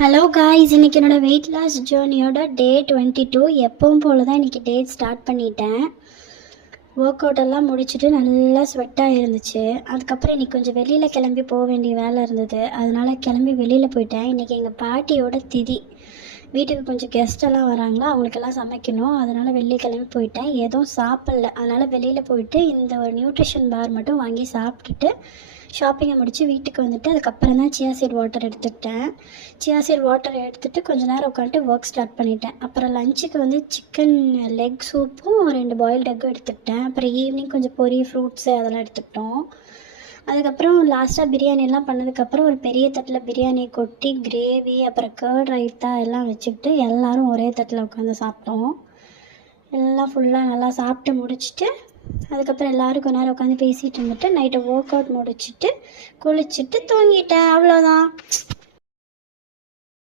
Hello guys, இன்றைக்கி என்னோடய weight loss ஜேர்னியோட டே 22. எப்பவும் போல் தான் இன்றைக்கி டேட் ஸ்டார்ட் பண்ணிட்டேன். ஒர்க் அவுட்டெல்லாம் முடிச்சுட்டு நல்லா ஸ்வெட்டாக இருந்துச்சு. அதுக்கப்புறம் இன்றைக்கி கொஞ்சம் வெளியில் கிளம்பி போக வேண்டிய வேலை இருந்தது. அதனால் கிளம்பி வெளியில் போயிட்டேன். இன்றைக்கி எங்கள் பாட்டியோட திதி, வீட்டுக்கு கொஞ்சம் கெஸ்டெல்லாம் வராங்களா, அவங்களுக்கெல்லாம் சமைக்கணும். அதனால் வெளியே கிளம்பி போயிட்டேன். எதுவும் சாப்பிட்ல, அதனால் வெளியில் போயிட்டு இந்த ஒரு நியூட்ரிஷன் பார் மட்டும் வாங்கி சாப்பிட்டுட்டு ஷாப்பிங்கை முடித்து வீட்டுக்கு வந்துட்டு அதுக்கப்புறம் தான் சியா சீட் வாட்டர் எடுத்துக்கிட்டேன். சியா சீட் வாட்டர் எடுத்துகிட்டு கொஞ்சம் நேரம் உட்காந்துட்டு ஒர்க் ஸ்டார்ட் பண்ணிட்டேன். அப்புறம் லஞ்சுக்கு வந்து சிக்கன் லெக் சூப்பும் 2 பாயில்டு எக்கும் எடுத்துக்கிட்டேன். அப்புறம் ஈவினிங் கொஞ்சம் பொரி, ஃப்ரூட்ஸு அதெல்லாம் எடுத்துக்கிட்டோம். அதுக்கப்புறம் லாஸ்ட்டாக பிரியாணியெல்லாம் பண்ணதுக்கப்புறம் ஒரு பெரிய தட்டில் பிரியாணி கொட்டி கிரேவி அப்புறம் கர்ட் ரைத்தா எல்லாம் வச்சுக்கிட்டு எல்லோரும் ஒரே தட்டில் உட்காந்து சாப்பிட்டோம். எல்லாம் ஃபுல்லாக நல்லா சாப்பிட்டு முடிச்சுட்டு அதுக்கப்புறம் எல்லோரும் கொஞ்ச நேரம் உட்காந்து பேசிகிட்டு இருந்துட்டு நைட்டு ஒர்க் அவுட் முடிச்சுட்டு குளிச்சுட்டு தூங்கிட்டேன். அவ்வளோதான்.